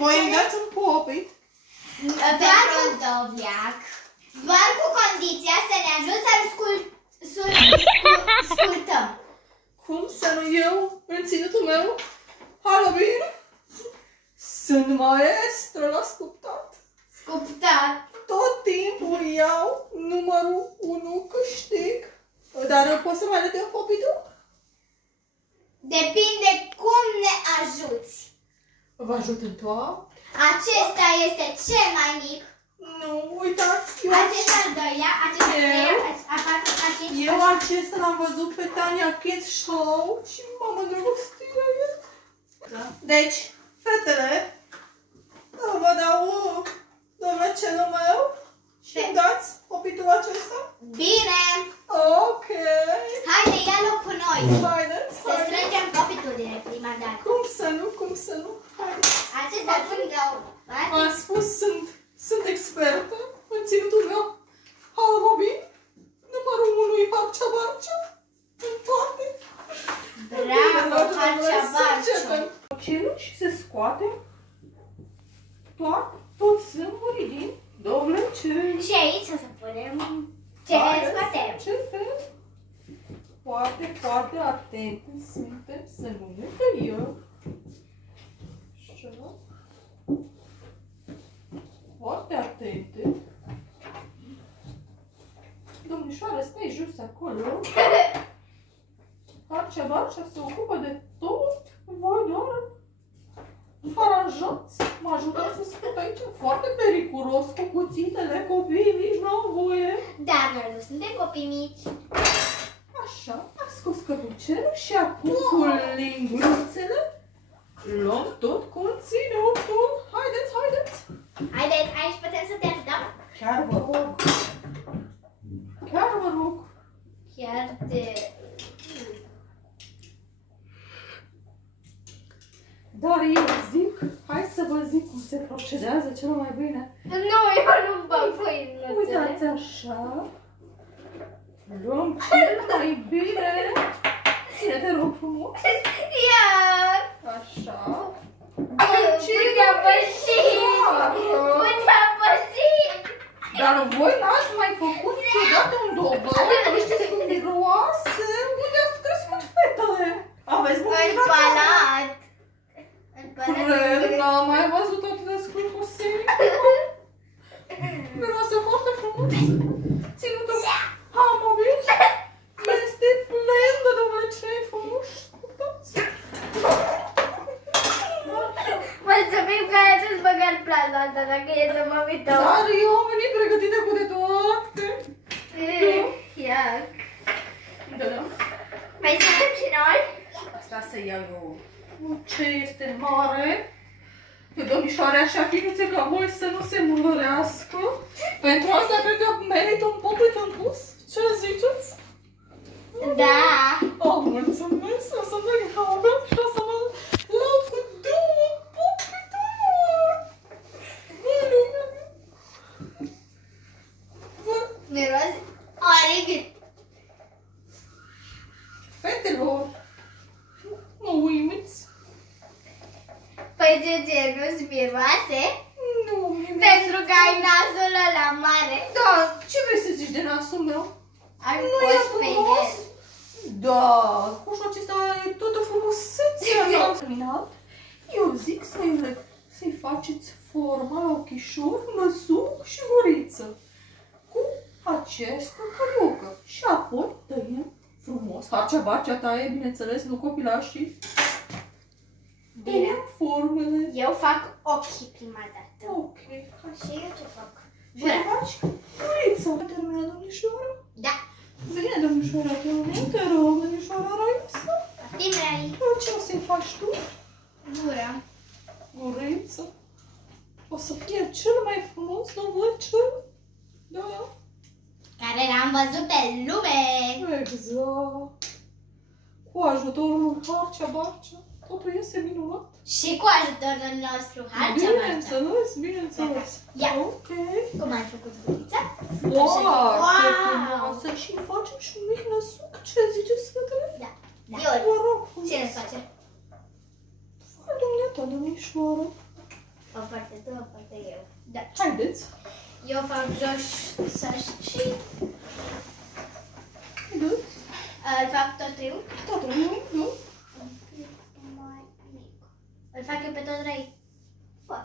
Voi îmi dați un popit? Pentru Doviac. Doar cu condiția să ne ajut să-l scurtăm. Cum să nu eu, în ținutul meu, Halloween, sunt maestră la sculptat. Scuptat. Tot timpul iau numărul 1 câștig. Dar poți să mai arăt eu popitul? Depinde cum ne ajuți. Vă ajut în toate. Acesta este cel mai mic. Nu, uitați, Acesta al doilea, acesta al treilea, a patra, a cincea. eu acesta l-am văzut pe Tania Kids Show și m-am îndrăgostit la el. Deci, fetele, vă dau celul meu și îmi dați popitul acesta? Bine! Ok. Haide, ia-l cu noi! Haideți, Să strângem popitul de prima dată. Cum să nu, cum să nu? Haideți. Acesta lângă Am spus, sunt expertă în ținutul meu. Halloween, numărul 1 e Harcea Barcea, în toate. Bravo, Harcea Barcea! Celul și se scoate toți sâmburii din dovlecel. Și aici o să punem ce ne scoatem. Foarte, foarte atente suntem să nu ne tăiem. Așa. Foarte atente. Domnișoară, stai jos acolo. Harcea Barcea se ocupă de tot. Voi doar aranjați. Mă ajutați să scot aici. Foarte periculos cu cuțitele. Copiii mici nu au voie. Dar noi nu suntem copii mici. Așa, am scos căpucelul și acum cu lingurițele luăm tot conținutul. Haideți, haideți! Haideți, aici putem să te ajutăm? Chiar vă rog. Chiar vă rog. Chiar de... Dar eu zic, hai să vă zic cum se procedează cel mai bine. Nu, eu nu-mi bag pâinile. Uitați așa. Luăm cel mai bine. Ține-te rog frumos. Ia! Așa. Putea păși! Putea păși! Dar voi n-ați mai făcut niciodată un dobăl? Nu știți cum miroase? Unde ați crescut, fetele? Aveți bun În palat! Cred, n-am mai văzut atâtea scurcoseni. Miroase foarte frumos. Ținutul Hamovic este plen de dovlecei frumoși. Uitați. Mulțumim că ai adus băgat plaza asta, dacă e să mă uităm. Dar eu am venit pregătită cu de toate. Iac. Da. Mai suntem și noi? Asta să iau eu. Ce este mare? Pe domnișoare așa finuțe ca voi să nu se murărească. Pentru asta cred că merită un popit în plus. Ce ziceți? Da. Oh, mulțumesc! O să merg la un și o să mă lau cu 2 popituri! Miros oribil. Fetelor, mă uimiți? Păi ce, nu-ți miroase? Nu, Pentru că ai nasul ăla mare. Da, ce vrei să zici de nasul meu? Ai Nu e fost pe frumos? el. Da, coșul acesta e toată frumusețea la eu zic să-i faceți forma la ochișor, măsuc și guriță. Cu această căriocă. Și apoi tăiem frumos. Harcea Barcea taie, bineînțeles, nu copilașii. Bine. Formele. Eu fac ochii prima dată. Ok. Și eu ce fac? Și faci guriță. Termină, domnișoară? Da. Bine, domnișoara, te rog, domnișoara Raisa. Din vrei. Ce o să-i faci tu? Gura. Guriță. O să fie cel mai frumos dovlecel. Da. Care l-am văzut pe lume. Exact. Cu ajutorul lui Harcea Barcea, totul iese minunat. Și cu ajutorul nostru, Harcea Barcea. Bineînțeles, bineînțeles. Ia. Ok. Cum ai făcut gurița? Foarte Wow. frumoasă. Și facem și un mic năsuc. Ce ziceți, fetele? Da. Vă rog. Ce ne face? Fă dumneata, domnișoară. O parte tu, o parte eu. Da. Haideți. Eu fac jos și Haideți. îl fac tot triunghi. Totul, nu? Un pic mai mic. Îl fac eu pe tot trei. Fă.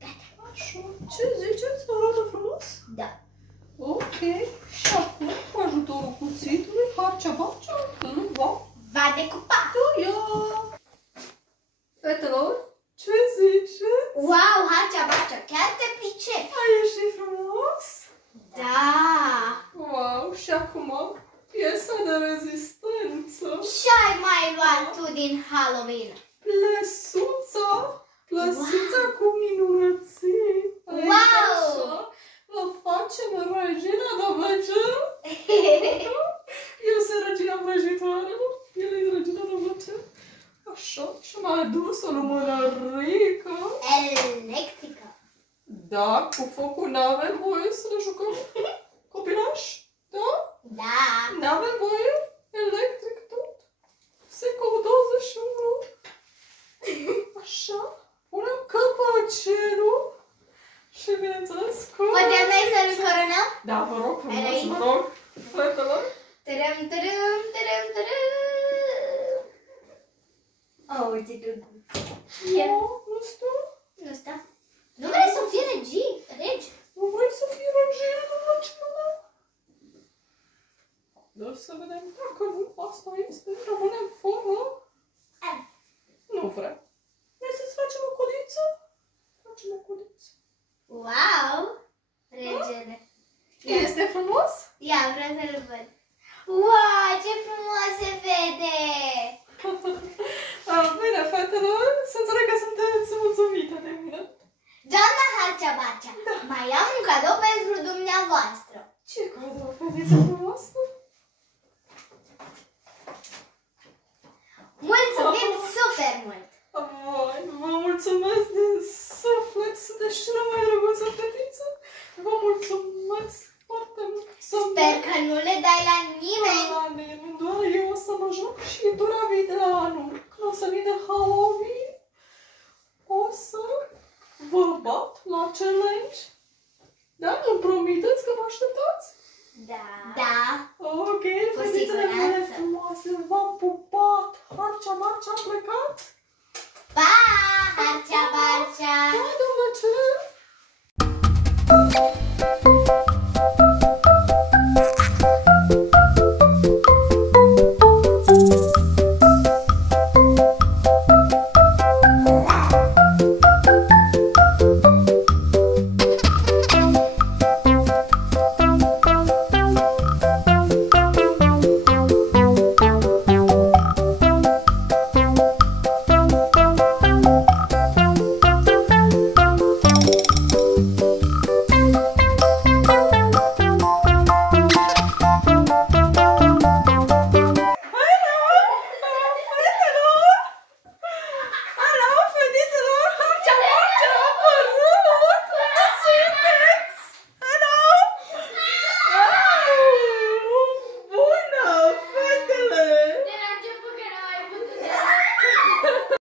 Gata. Așa. Ce ziceți? Arată frumos? Da. Ok. Și acum, cu ajutorul cuțitului, harcea-barcea, îl Va decupa. ia. Fetelor, ce ziceți? Wow, harcea barcea, chiar te pricep. A ieșit frumos? Da. Wow, și acum piesa de rezistență. Ce ai mai luat tu din Halloween? Plăsuța. Plăsuța cu minunății. Aici, Wow! așa, vă facem regina de văcăr. Eu sunt regina vrăjitoarelor. El e regina de văcăr. Așa, și m-a adus o lumânărică. Electrică. Da, cu focul n-avem voie să ne jucăm copilași. Da? Da. N-avem voie? Electric tot? Secolul 21. Așa. Punem căpăcerul. Și bineînțeles cu... Putem noi să-l coronăm? Da, vă rog frumos, Înainte? vă rog. Fetelor. Tărâm, tărâm, tărâm, tărâm. Oh, ce drăguț. Nu, nu stă. Nu sta. Nu vrei să fii regi? Nu vrei să fii regina de văcăr? Dar să vedem dacă nu, asta este. Rămânem formă. Nu vreau. Vrei să-ți facem o codiță? Facem o codiță. Wow! Regele. Este frumos? Ia, vreau să-l văd. Wow, ce frumos se vede! Bine, fetelor, să înțeleg că sunteți mulțumite de mine. Doamna Harcea Barcea, mai am un cadou pentru dumneavoastră. Ce cadou, fetiță frumoasă? Mulțumim super mult! Vai, vă mulțumesc din suflet, sunteți cele mai drăguță fetiță. Vă mulțumesc foarte mult. Sper că nu le dai la nimeni. La nimeni, doar eu o să mă joc și Duravi de la anul. Când o să vin de Halloween, o să vă bat la challenge. Da? Îmi promiteți că mă așteptați? Da. Da. Ok, Cu fetițele mele siguranță. frumoase, v-am pupat. Harcea, marcea, am plecat. Pa! Harcea Barcea!